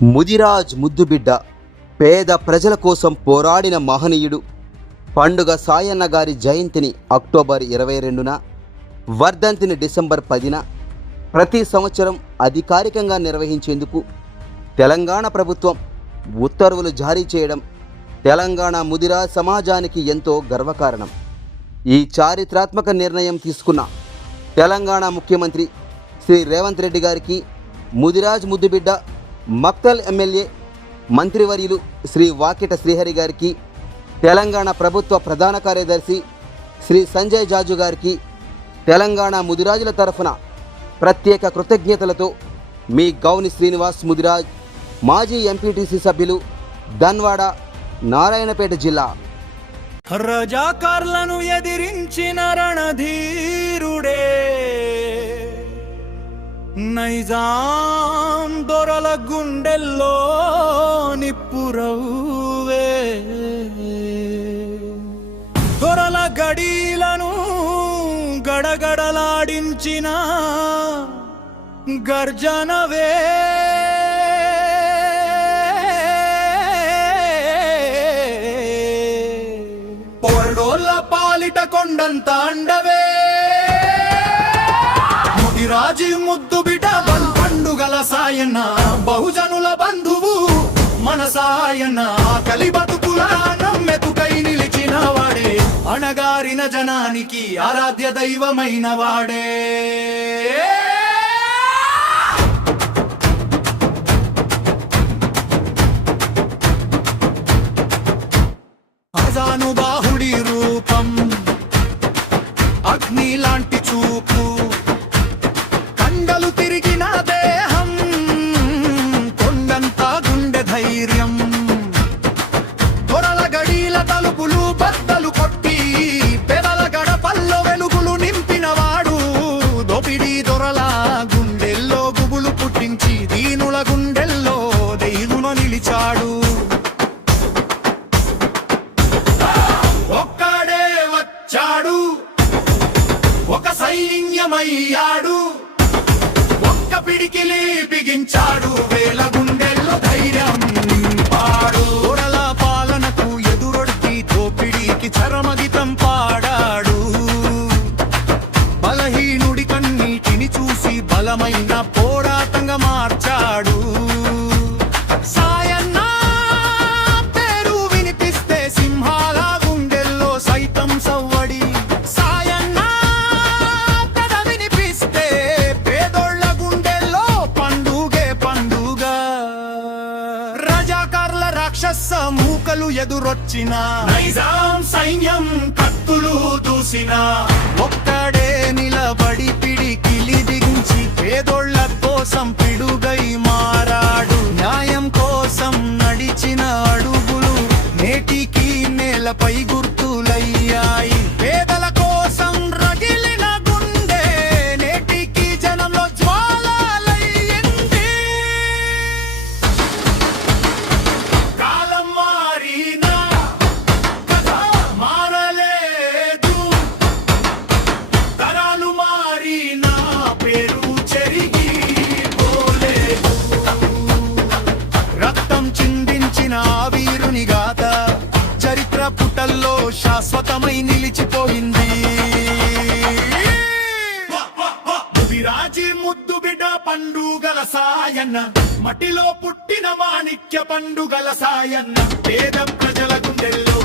ముదిరాజ్ ముద్దుబిడ్డ, పేద ప్రజల కోసం పోరాడిన మహనీయుడు. పండుగ సాయన్న గారి జయంతిని అక్టోబర్ 22న, వర్ధంతిని డిసెంబర్ 10న ప్రతి సంవత్సరం అధికారికంగా నిర్వహించేందుకు తెలంగాణ ప్రభుత్వం ఉత్తర్వులు జారీ చేయడం తెలంగాణ ముదిరాజ్ సమాజానికి ఎంతో గర్వకారణం. ఈ చారిత్రాత్మక నిర్ణయం తీసుకున్న తెలంగాణ ముఖ్యమంత్రి శ్రీ రేవంత్ రెడ్డి గారికి, ముదిరాజ్ ముద్దుబిడ్డ మక్తల్ ఎమ్మెల్యే మంత్రివర్యులు శ్రీ వాకిట శ్రీహరి గారికి, తెలంగాణ ప్రభుత్వ ప్రధాన కార్యదర్శి శ్రీ సంజయ్ జాజు గారికి, తెలంగాణ ముదిరాజుల తరఫున ప్రత్యేక కృతజ్ఞతలతో మీ గౌని శ్రీనివాస్ ముదిరాజ్, మాజీ ఎంపీటీసీ సభ్యులు, ధన్వాడ, నారాయణపేట జిల్లా. రజాకార్లను ఎదిరించిన రణధీరుడే, నైజాం దొరల గుండెల్లో నిప్పురవ్వే, దొరల గడీలను గడగడలాడించిన గర్జనవే, పొరడోళ్ళ పాలిట కొండంత అండవే, ముదిరాజు ముద్దుబిడ్డ పండుగల సాయన్న, బహుజనుల బంధువు మన సాయన్న, ఆకలి బతుకుల నమ్మెతుకై నిలిచిన వాడే, అణగారిన జనానికి ఆరాధ్య దైవమైన వాడే. అజానుబాహుడి రూపం, అగ్ని లాంటి చూపు, కండలు తిరిగిన దేహం, కొండంత గుండె ధైర్యం, దొరల గడీల తలుపులు బద్దలు కొట్టి పెదల గడపల్లో వెలుగులు నింపినవాడు, దోపిడీ దొరల గుండెల్లో గుబులు పుట్టించి దీనుల గుండెల్లో దైవున నిలిచాడు. ఒక్కడే వచ్చాడు, ఒక సైన్యమయ్యాడు, ఒక్క పిడికిలి బిగించాడు, వేల గుండెల్లో ధైర్యం పాడు. దొరల పాలనకు ఎదురొడ్డి దోపిడీకి చరమగీతం పాడాడు, బలహీనుడి కన్నీటిని చూసి బలమైన పోరాటంగా మార్చాడు. సాయన్న పేరు వినిపిస్తే సింహాల గుండెల్లో సైతం సవ్వడి, సాయన్న పెద వినిపిస్తే పేదోళ్ళ గుండెల్లో పండుగే పండుగ. రజాకార్ల రాక్షస మూకలు ఎదురొచ్చిన, నైజాం సైన్యం కత్తులు దూసిన, ఒక్కడే నిలబడి పిడికిలి దించి పేదోళ్ళ కోసం పిడుగై మారాడు. న్యాయం కోసం నడిచిన అడుగులు నేటికి నేలపై గుర్తులయ్యాయి, పేదల కోసం రగిలిన గుండె నేటికి జనంలో జ్వాలలయ్యింది. కాలం మారినా కథ మారలేదు, తరాలు మారినా పేరు చెరిగి పోలేదు. రక్తం చిందించిన ఆ వీరుని గాథ చరిత్ర పుటల్లో శాశ్వతమై నిలిచిపోయింది. ముదిరాజు ముద్దుబిడ్డ పండుగల సాయన్న, మట్టిలో పుట్టిన మాణిక్య పండుగల సాయన్న, పేద ప్రజల గుండెల్లో